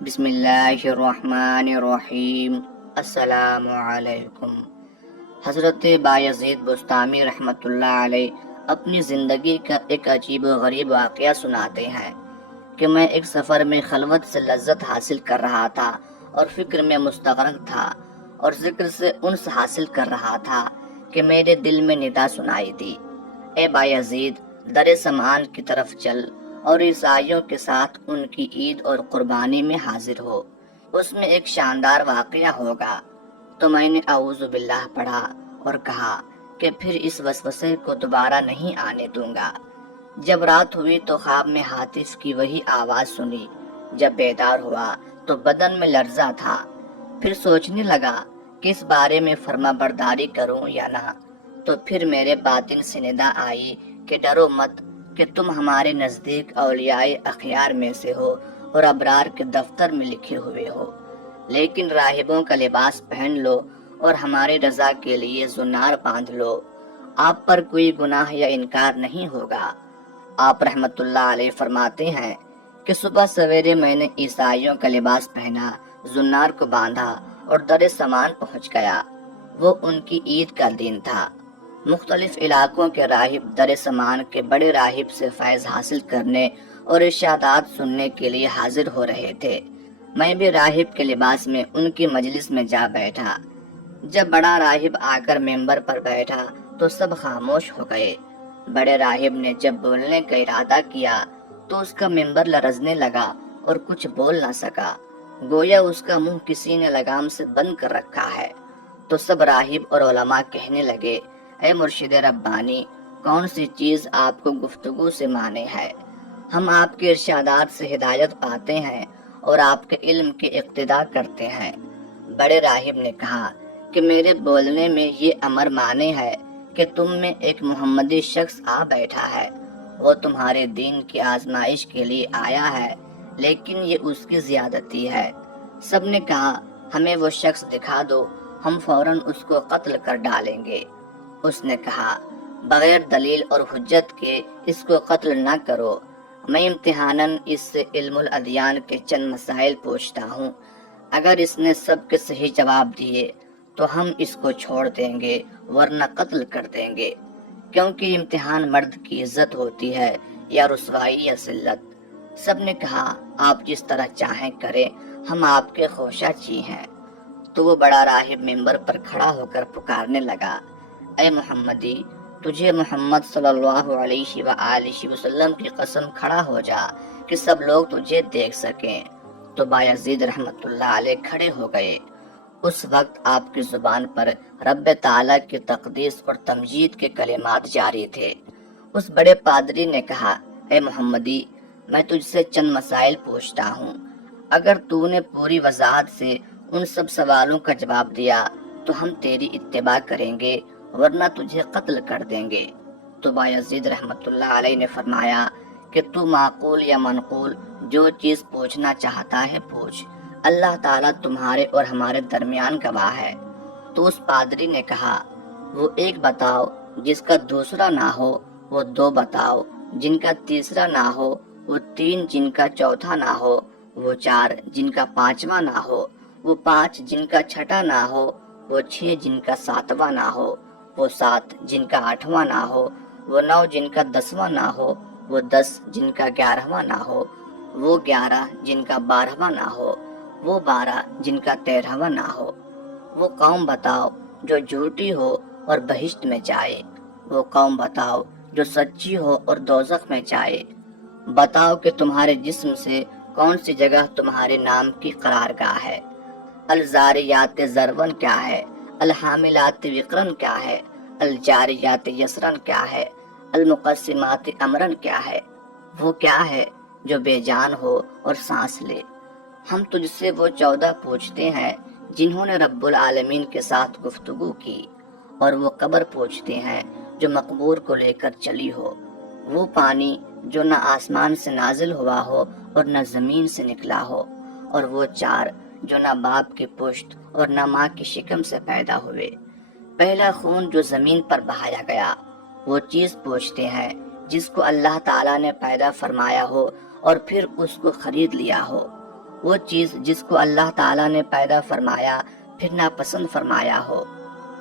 بسم اللہ الرحمن الرحیم۔ السلام علیکم۔ حضرت بایزید بستامی رحمۃ اللہ علیہ اپنی زندگی کا ایک عجیب و غریب واقعہ سناتے ہیں کہ میں ایک سفر میں خلوت سے لذت حاصل کر رہا تھا اور فکر میں مستغرق تھا اور ذکر سے انس حاصل کر رہا تھا کہ میرے دل میں ندا سنائی دی، اے بایزید، در سمان کی طرف چل اور عیسائیوں کے ساتھ ان کی عید اور قربانی میں حاضر ہو، اس میں ایک شاندار واقعہ ہوگا۔ تو میں نے اعوذ باللہ پڑھا اور کہا کہ پھر اس وسوسے کو دوبارہ نہیں آنے دوں گا۔ جب رات ہوئی تو خواب میں ہاتف کی وہی آواز سنی۔ جب بیدار ہوا تو بدن میں لرزہ تھا۔ پھر سوچنے لگا کہ اس بارے میں فرما برداری کروں یا نہ۔ تو پھر میرے باطن سے ندا آئی کہ ڈرو مت، کہ تم ہمارے نزدیک اولیاء اخیار میں سے ہو اور ابرار کے دفتر میں لکھے ہوئے ہو، لیکن راہبوں کا لباس پہن لو اور ہماری رضا کے لیے زنار باندھ لو، آپ پر کوئی گناہ یا انکار نہیں ہوگا۔ آپ رحمت اللہ علیہ فرماتے ہیں کہ صبح سویرے میں نے عیسائیوں کا لباس پہنا، زنار کو باندھا اور در سمان پہنچ گیا۔ وہ ان کی عید کا دن تھا۔ مختلف علاقوں کے راہب در سمان کے بڑے راہب سے فیض حاصل کرنے اور ارشادات سننے کے لیے حاضر ہو رہے تھے۔ میں بھی راہب کے لباس میں ان کی مجلس میں جا بیٹھا۔ جب بڑا راہب آ کر ممبر پر بیٹھا تو سب خاموش ہو گئے۔ بڑے راہب نے جب بولنے کا ارادہ کیا تو اس کا ممبر لرزنے لگا اور کچھ بول نہ سکا، گویا اس کا منہ کسی نے لگام سے بند کر رکھا ہے۔ تو سب راہب اور علماء کہنے لگے، اے مرشد ربانی، کون سی چیز آپ کو گفتگو سے مانے ہے؟ ہم آپ کے ارشادات سے ہدایت پاتے ہیں اور آپ کے علم کی اقتدا کرتے ہیں۔ بڑے راہب نے کہا کہ میرے بولنے میں یہ امر مانے ہے کہ تم میں ایک محمدی شخص آ بیٹھا ہے، وہ تمہارے دین کی آزمائش کے لیے آیا ہے، لیکن یہ اس کی زیادتی ہے۔ سب نے کہا، ہمیں وہ شخص دکھا دو، ہم فوراً اس کو قتل کر ڈالیں گے۔ اس نے کہا، بغیر دلیل اور حجت کے اس کو قتل نہ کرو، میں امتحاناً اس سے علم الادیان کے چند مسائل پوچھتا ہوں، اگر اس نے سب کے صحیح جواب دیے تو ہم اس کو چھوڑ دیں گے ورنہ قتل کر دیں گے، کیونکہ امتحان مرد کی عزت ہوتی ہے یا رسوائی یا ذلت۔ سب نے کہا، آپ جس طرح چاہیں کریں، ہم آپ کے خوشہ چی ہیں۔ تو وہ بڑا راہب ممبر پر کھڑا ہو کر پکارنے لگا، اے محمدی، تجھے محمد صلی اللہ علیہ وآلہ وسلم کی قسم کھڑا ہو جا کہ سب لوگ تجھے دیکھ سکیں۔ تو بایزید رحمت اللہ علیہ کھڑے ہو گئے۔ اس وقت آپ کی زبان پر رب تعالیٰ کی تقدیس اور تمجید کے کلمات جاری تھے۔ اس بڑے پادری نے کہا، اے محمدی، میں تجھ سے چند مسائل پوچھتا ہوں، اگر تو نے پوری وضاحت سے ان سب سوالوں کا جواب دیا تو ہم تیری اتباع کریں گے ورنہ تجھے قتل کر دیں گے۔ تو بایزید رحمت اللہ علیہ نے فرمایا کہ تو معقول یا منقول جو چیز پوچھنا چاہتا ہے پوچھ، اللہ تعالیٰ تمہارے اور ہمارے درمیان گواہ ہے۔ تو اس پادری نے کہا، وہ ایک بتاؤ جس کا دوسرا نہ ہو، وہ دو بتاؤ جن کا تیسرا نہ ہو، وہ تین جن کا چوتھا نہ ہو، وہ چار جن کا پانچواں نہ ہو، وہ پانچ جن کا چھٹا نہ ہو، وہ چھ جن کا ساتواں نہ ہو، وہ سات جن کا آٹھواں نہ ہو، وہ نو جن کا دسواں نہ ہو، وہ 10 جن کا 11واں نہ ہو، وہ 11 جن کا 12واں نہ ہو، وہ 12 جن کا 13واں نہ ہو۔ وہ قوم بتاؤ جو جھوٹی ہو اور بہشت میں جائے، وہ قوم بتاؤ جو سچی ہو اور دوزخ میں جائے۔ بتاؤ کہ تمہارے جسم سے کون سی جگہ تمہارے نام کی قرارگاہ ہے۔ الزاریات ذرون کیا ہے، الحاملات وقرن کیا ہے، الجاریات یسرن کیا ہے، المقسمات امرن کیا ہے۔ وہ کیا ہے جو بے جان ہو اور سانس لے۔ ہم تجھ سے وہ 14 پوچھتے ہیں جنہوں نے رب العالمین کے ساتھ گفتگو کی، اور وہ قبر پوچھتے ہیں جو مقبور کو لے کر چلی ہو، وہ پانی جو نہ آسمان سے نازل ہوا ہو اور نہ زمین سے نکلا ہو، اور وہ 4 جو نہ باپ کی پشت اور نہ ماں کی شکم سے پیدا ہوئے۔ پہلا خون جو زمین پر بہایا گیا۔ وہ چیز پوچھتے ہیں جس کو اللہ تعالیٰ نے پیدا فرمایا ہو اور پھر اس کو خرید لیا ہو۔ وہ چیز جس کو اللہ تعالیٰ نے پیدا فرمایا پھر ناپسند فرمایا ہو،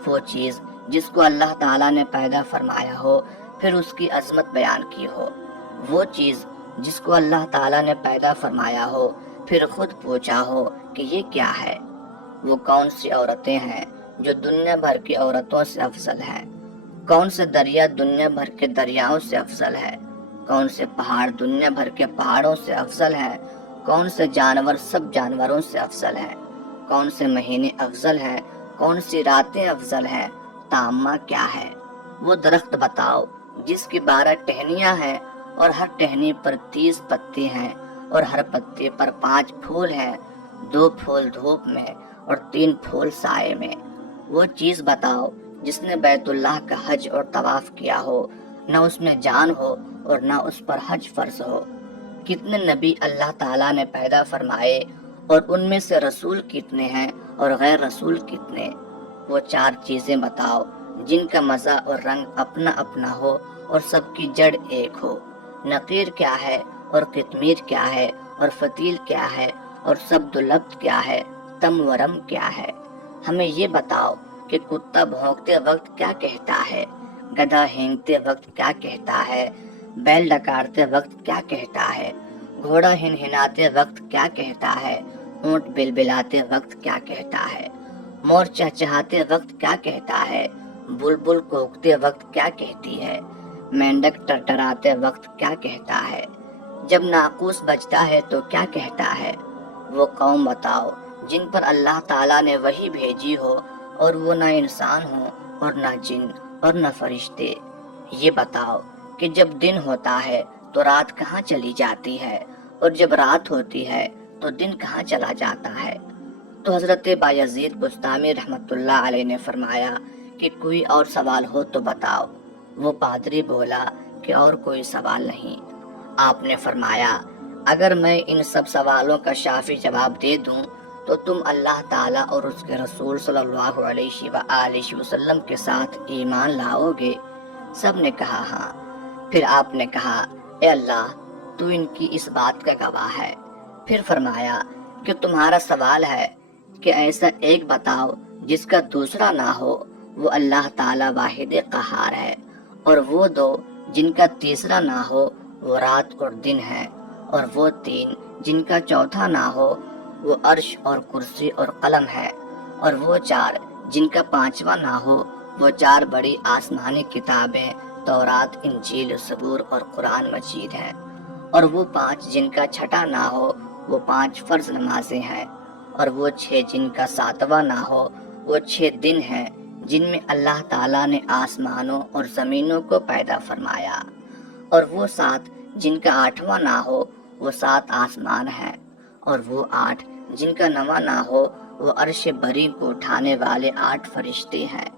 وہ چیز جس کو اللہ تعالیٰ نے پیدا فرمایا ہو پھر اس کی عظمت بیان کی ہو، وہ چیز جس کو اللہ تعالیٰ نے پیدا فرمایا ہو پھر خود پوچھا ہو کہ یہ کیا ہے۔ وہ کون سی عورتیں ہیں جو دنیا بھر کی عورتوں سے افضل ہیں؟ کون سے دریا دنیا بھر کے دریاؤں سے افضل ہے؟ کون سے پہاڑ دنیا بھر کے پہاڑوں سے افضل ہیں؟ کون سے جانور سب جانوروں سے افضل ہیں؟ کون سے مہینے افضل ہیں؟ کون سی راتیں افضل ہیں؟ تعمہ کیا ہے؟ وہ درخت بتاؤ جس کی 12 ٹہنیاں ہیں اور ہر ٹہنی پر 30 پتے ہیں اور ہر پتے پر 5 پھول ہیں، 2 پھول دھوپ میں اور 3 پھول سائے میں۔ وہ چیز بتاؤ جس نے بیت اللہ کا حج اور طواف کیا ہو، نہ اس میں جان ہو اور نہ اس پر حج فرض ہو۔ کتنے نبی اللہ تعالیٰ نے پیدا فرمائے اور ان میں سے رسول کتنے ہیں اور غیر رسول کتنے؟ وہ 4 چیزیں بتاؤ جن کا مزہ اور رنگ اپنا اپنا ہو اور سب کی جڑ ایک ہو۔ نقیر کیا ہے اور قطمیر کیا ہے اور فتیل کیا ہے اور سبدلبت کیا ہے، تم ورم کیا ہے؟ ہمیں یہ بتاؤ کہ کتا بھونکتے وقت کیا کہتا ہے، گدھا ہینگتے وقت کیا کہتا ہے، بیل ڈکارتے وقت کیا کہتا ہے، گھوڑا ہنہناتے وقت کیا کہتا ہے، اونٹ بلبلاتے وقت کیا کہتا ہے، مور چہچہاتے وقت کیا کہتا ہے، بلبل کوکتے وقت کیا کہتی ہے، مینڈک ٹرٹراتے وقت کیا کہتا ہے، جب ناقوس بجتا ہے تو کیا کہتا ہے؟ وہ قوم بتاؤ جن پر اللہ تعالیٰ نے وحی بھیجی ہو اور وہ نہ انسان ہوں اور نہ جن اور نہ فرشتے۔ یہ بتاؤ کہ جب دن ہوتا ہے تو رات کہاں چلی جاتی ہے اور جب رات ہوتی ہے تو دن کہاں چلا جاتا ہے؟ تو حضرت بایزید بستامی رحمۃ اللہ علیہ نے فرمایا کہ کوئی اور سوال ہو تو بتاؤ۔ وہ پادری بولا کہ اور کوئی سوال نہیں۔ آپ نے فرمایا اگر میں ان سب سوالوں کا شافی جواب دے دوں تو تم اللہ تعالیٰ اور اس کے رسول صلی اللہ علیہ وآلہ وسلم کے ساتھ ایمان لاؤ گے؟ سب نے کہا ہاں۔ پھر آپ نے کہا اے اللہ تو ان کی اس بات کا گواہ ہے۔ پھر فرمایا کہ تمہارا سوال ہے کہ ایسا ایک بتاؤ جس کا دوسرا نہ ہو، وہ اللہ تعالیٰ واحد قہار ہے، اور وہ 2 جن کا تیسرا نہ ہو وہ رات اور دن ہے، اور وہ 3 جن کا چوتھا نہ ہو وہ عرش اور کرسی اور قلم ہے، اور وہ 4 جن کا 5واں نہ ہو وہ 4 بڑی آسمانی کتابیں تورات، انجیل، زبور اور قرآن مجید ہیں، اور وہ 5 جن کا چھٹا نہ ہو وہ 5 فرض نمازیں ہیں، اور وہ 6 جن کا 7واں نہ ہو وہ 6 دن ہیں جن میں اللہ تعالیٰ نے آسمانوں اور زمینوں کو پیدا فرمایا، اور وہ 7 جن کا 8واں نہ ہو وہ 7 آسمان ہیں، اور وہ 8 جن کا 9واں نہ ہو وہ عرش بری کو اٹھانے والے 8 فرشتے ہیں،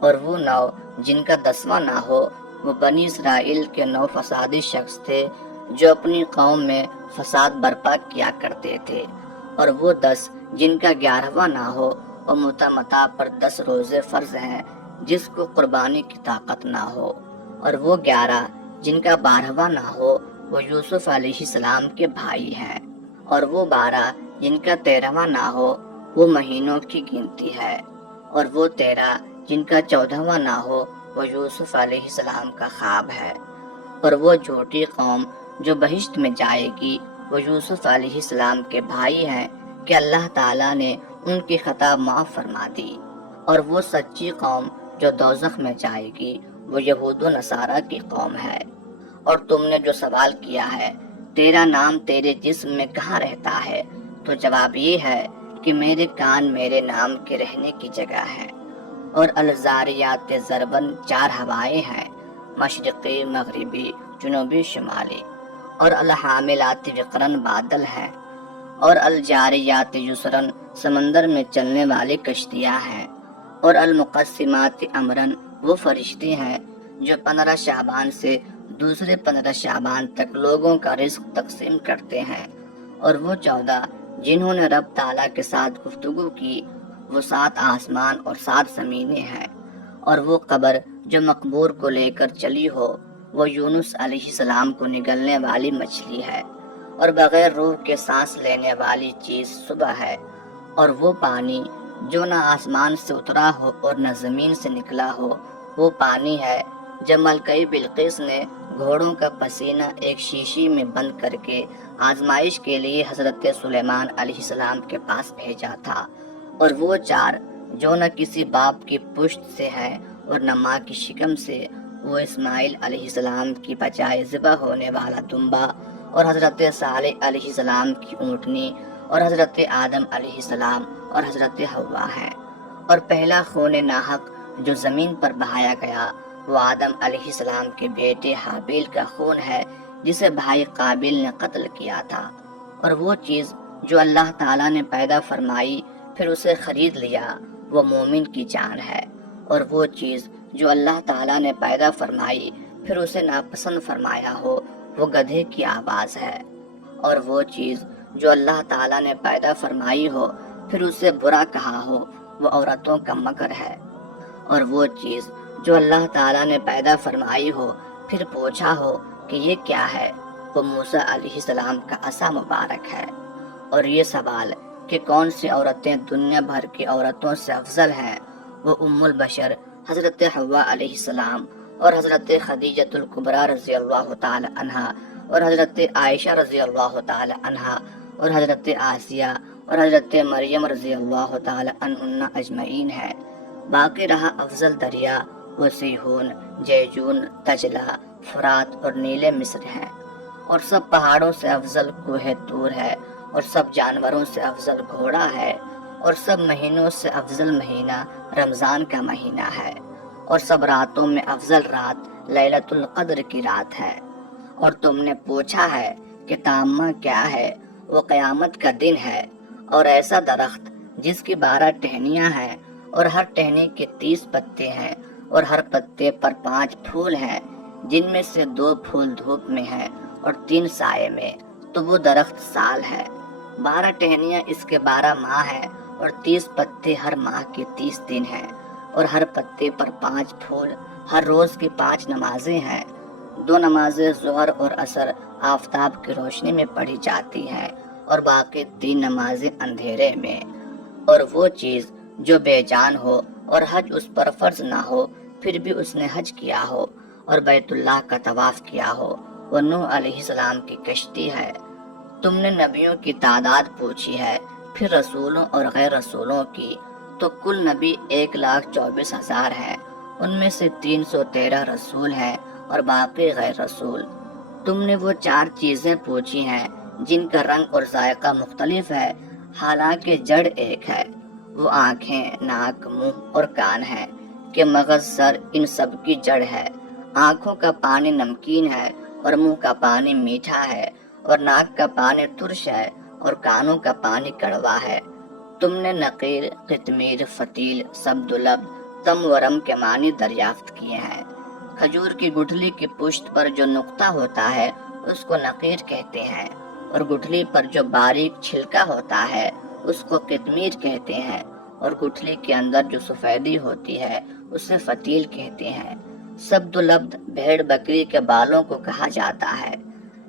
اور وہ 9 جن کا 10واں نہ ہو وہ بنی اسرائیل کے 9 فسادی شخص تھے جو اپنی قوم میں فساد برپا کیا کرتے تھے، اور وہ 10 جن کا 11واں نہ ہو وہ متمتع پر 10 روزے فرض ہیں جس کو قربانی کی طاقت نہ ہو، اور وہ 11 جن کا 12واں نہ ہو وہ یوسف علیہ السلام کے بھائی ہیں، اور وہ 12 جن کا 13واں نہ ہو وہ مہینوں کی گنتی ہے، اور وہ 13 جن کا 14واں نہ ہو وہ یوسف علیہ السلام کا خواب ہے، اور وہ جھوٹی قوم جو بہشت میں جائے گی وہ یوسف علیہ السلام کے بھائی ہیں کہ اللہ تعالیٰ نے ان کی خطا معاف فرما دی، اور وہ سچی قوم جو دوزخ میں جائے گی وہ یہود و نصارہ کی قوم ہے۔ اور تم نے جو سوال کیا ہے تیرا نام تیرے جسم میں کہاں رہتا ہے، تو جواب یہ ہے کہ میرے کان میرے نام کے رہنے کی جگہ ہے، اور الزاریات ضربن 4 ہوائیں ہیں، مشرقی، مغربی، جنوبی، شمالی، اور الحاملات وقرن بادل ہیں، اور الجاریات یسرن سمندر میں چلنے والی کشتیاں ہیں، اور المقسمات امرن وہ فرشتے ہیں جو 15 شعبان سے دوسرے 15 شعبان تک لوگوں کا رزق تقسیم کرتے ہیں، اور وہ 14 جنہوں نے رب تعالیٰ کے ساتھ گفتگو کی وہ 7 آسمان اور 7 زمینیں ہیں، اور وہ قبر جو مقبور کو لے کر چلی ہو وہ یونس علیہ السلام کو نگلنے والی مچھلی ہے، اور بغیر روح کے سانس لینے والی چیز صبح ہے، اور وہ پانی جو نہ آسمان سے اترا ہو اور نہ زمین سے نکلا ہو، وہ پانی ہے جب ملکہ بلقیس نے گھوڑوں کا پسینہ ایک شیشی میں بند کر کے آزمائش کے لیے حضرت سلیمان علیہ السلام کے پاس بھیجا تھا، اور وہ چار جو نہ کسی باپ کی پشت سے ہے اور نہ ماں کی شکم سے، وہ اسماعیل علیہ السلام کی بجائے ذبح ہونے والا دمبا، اور حضرت صالح علیہ السلام کی اونٹنی، اور حضرت آدم علیہ السلام اور حضرت حوا ہے۔ اور پہلا خون ناحق جو زمین پر بہایا گیا وہ آدم علیہ السلام کے بیٹے حابیل کا خون ہے، جسے بھائی قابیل نے قتل کیا تھا۔ اور وہ چیز جو اللہ تعالیٰ نے پیدا فرمائی پھر اسے خرید لیا، وہ مومن کی جان ہے، اور وہ چیز جو اللہ تعالیٰ نے پیدا فرمائی پھر اسے ناپسند فرمایا ہو، وہ گدھے کی آواز ہے، اور وہ چیز جو اللہ تعالیٰ نے پیدا فرمائی ہو پھر اسے برا کہا ہو، وہ عورتوں کا مکر ہے، اور وہ چیز جو اللہ تعالیٰ نے پیدا فرمائی ہو پھر پوچھا ہو کہ یہ کیا ہے، وہ موسیٰ علیہ السلام کا عصا مبارک ہے۔ اور یہ سوال کہ کون سی عورتیں دنیا بھر کی عورتوں سے افضل ہیں، وہ ام البشر حضرت حوا علیہ السلام اور حضرت خدیجۃ الکبریٰ رضی اللہ تعالی عنہا اور حضرت عائشہ رضی اللہ تعالی عنہا اور حضرت آسیہ اور حضرت مریم رضی اللہ تعالی عنہن اجمعین ہے۔ باقی رہا افضل دریا وہ سیہون، جیجون، دجلہ، فرات اور نیل مصر ہیں، اور سب پہاڑوں سے افضل کوہ طور ہے، اور سب جانوروں سے افضل گھوڑا ہے، اور سب مہینوں سے افضل مہینہ رمضان کا مہینہ ہے، اور سب راتوں میں افضل رات لیلۃ القدر کی رات ہے۔ اور تم نے پوچھا ہے کہ طامہ کیا ہے، وہ قیامت کا دن ہے، اور ایسا درخت جس کی 12 ٹہنیاں ہیں اور ہر ٹہنی کے 30 پتے ہیں، اور ہر پتے پر 5 پھول ہیں، جن میں سے 2 پھول دھوپ میں ہیں اور 3 سائے میں، تو وہ درخت سال ہے۔ 12 ٹہنیاں اس کے 12 ماہ ہیں، اور 30 پتے ہر ماہ کے 30 دن ہیں، اور ہر پتے پر 5 پھول، ہر روز کی 5 نمازیں ہیں۔ 2 نمازیں ظہر اور عصر آفتاب کی روشنی میں پڑھی جاتی ہیں، اور باقی 3 نمازیں اندھیرے میں۔ اور وہ چیز جو بے جان ہو اور حج اس پر فرض نہ ہو پھر بھی اس نے حج کیا ہو اور بیت اللہ کا طواف کیا ہو، وہ نوح علیہ السلام کی کشتی ہے۔ تم نے نبیوں کی تعداد پوچھی ہے، پھر رسولوں اور غیر رسولوں کی، تو کل نبی 1,24,000 ہیں، ان میں سے 313 رسول ہیں اور باقی غیر رسول۔ تم نے وہ 4 چیزیں پوچھی ہیں جن کا رنگ اور ذائقہ مختلف ہے، حالانکہ جڑ ایک ہے، وہ آنکھیں، ناک، منہ اور کان ہیں، کہ مغز، سر ان سب کی جڑ ہے۔ آنکھوں کا پانی نمکین ہے اور منہ کا پانی میٹھا ہے، اور ناک کا پانی ترش ہے اور کانوں کا پانی کڑوا ہے۔ تم نے نقیر، قطمیر، فتیل، سبدلب، تم ورم کے معنی دریافت کیے ہیں۔ کھجور کی گٹھلی کی پشت پر جو نقطہ ہوتا ہے اس کو نقیر کہتے ہیں، اور گٹھلی پر جو باریک چھلکا ہوتا ہے اس کو قطمیر کہتے ہیں، اور گٹھلی کے اندر جو سفیدی ہوتی ہے اسے فتیل کہتے ہیں۔ سبدلبد بھیڑ بکری کے بالوں کو کہا جاتا ہے۔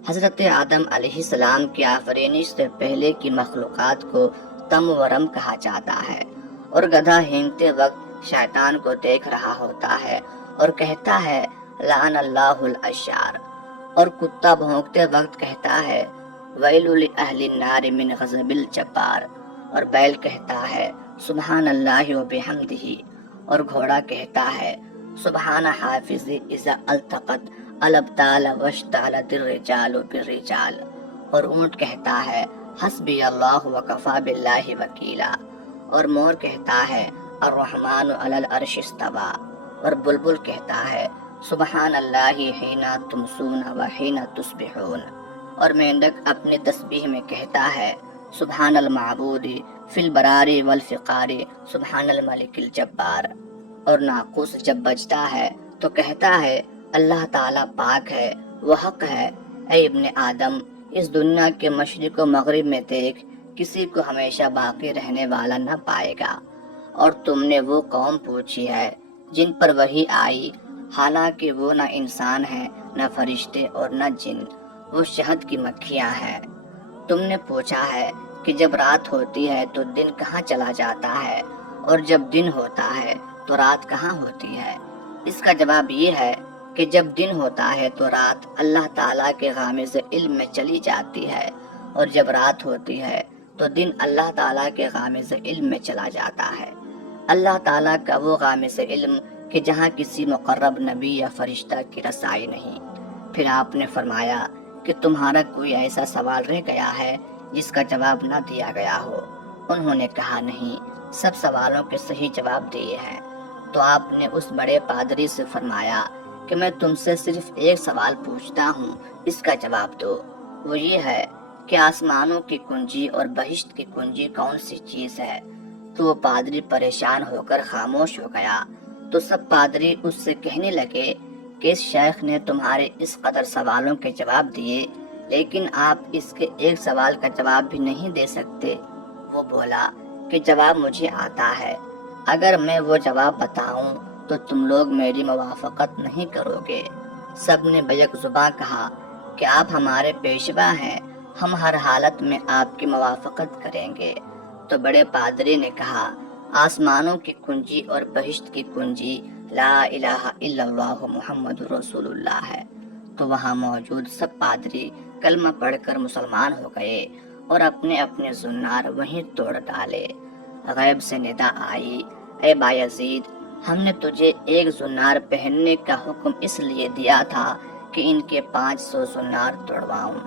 حضرت آدم علیہ السلام کی آفرینش سے پہلے کی مخلوقات کو تم ورم کہا جاتا ہے۔ اور گدھا ہینگتے وقت شیطان کو دیکھ رہا ہوتا ہے اور کہتا ہے لعن اللہ الاشعار، اور کتا بھونکتے وقت کہتا ہے ویل لأہل النار من غضب الجبار، اور بیل کہتا ہے سبحان اللہ وبحمدہ، اور گھوڑا کہتا ہے سبحان حافظ اذا التقط الابطال واشتعلت الرجال بالرجال، اور اونٹ کہتا ہے حسبی اللہ وکفی باللہ وکیلا، اور مور کہتا ہے الرحمن علی العرش استوی، اور بلبل کہتا ہے سبحان اللہ حین تمسون وحین تصبحون، اور مینڈک اپنی تسبیح میں کہتا ہے سبحان المعبود فی البرار والفقار سبحان الملک الجبار، اور ناقوس جب بجتا ہے تو کہتا ہے اللہ تعالیٰ پاک ہے، وہ حق ہے۔ اے ابن آدم، اس دنیا کے مشرق و مغرب میں دیکھ، کسی کو ہمیشہ باقی رہنے والا نہ پائے گا۔ اور تم نے وہ قوم پوچھی ہے جن پر وحی آئی، حالانکہ وہ نہ انسان ہیں، نہ فرشتے اور نہ جن، وہ شہد کی مکھیاں ہیں۔ تم نے پوچھا ہے کہ جب رات ہوتی ہے تو دن کہاں چلا جاتا ہے، اور جب دن ہوتا ہے تو رات کہاں ہوتی ہے؟ اس کا جواب یہ ہے کہ جب دن ہوتا ہے تو رات اللہ تعالیٰ کے غامض علم میں چلی جاتی ہے، اور جب رات ہوتی ہے تو دن اللہ تعالیٰ کے غامض علم میں چلا جاتا ہے۔ اللہ تعالیٰ کا وہ غامض علم کہ جہاں کسی مقرب نبی یا فرشتہ کی رسائی نہیں۔ پھر آپ نے فرمایا کہ تمہارا کوئی ایسا سوال رہ گیا ہے جس کا جواب نہ دیا گیا ہو؟ انہوں نے کہا نہیں، سب سوالوں کے صحیح جواب دیے ہیں۔ تو آپ نے اس بڑے پادری سے فرمایا کہ میں تم سے صرف ایک سوال پوچھتا ہوں، اس کا جواب دو۔ وہ یہ ہے کہ آسمانوں کی کنجی اور بہشت کی کنجی کون سی چیز ہے؟ تو وہ پادری پریشان ہو کر خاموش ہو گیا۔ تو سب پادری اس سے کہنے لگے کہ اس شیخ نے تمہارے اس قدر سوالوں کے جواب دیے، لیکن آپ اس کے ایک سوال کا جواب بھی نہیں دے سکتے۔ وہ بولا کہ جواب مجھے آتا ہے، اگر میں وہ جواب بتاؤں تو تم لوگ میری موافقت نہیں کرو گے۔ سب نے بیک زباں کہا کہ آپ ہمارے پیشوا ہیں، ہم ہر حالت میں آپ کی موافقت کریں گے۔ تو بڑے پادری نے کہا آسمانوں کی کنجی اور بہشت کی کنجی لا الہ الا اللہ محمد رسول اللہ ہے۔ تو وہاں موجود سب پادری کلمہ پڑھ کر مسلمان ہو گئے اور اپنے اپنے زنار وہیں توڑ ڈالے۔ غیب سے ندا آئی، اے بایزید، ہم نے تجھے ایک زنار پہننے کا حکم اس لیے دیا تھا کہ ان کے 500 زنار توڑواؤں۔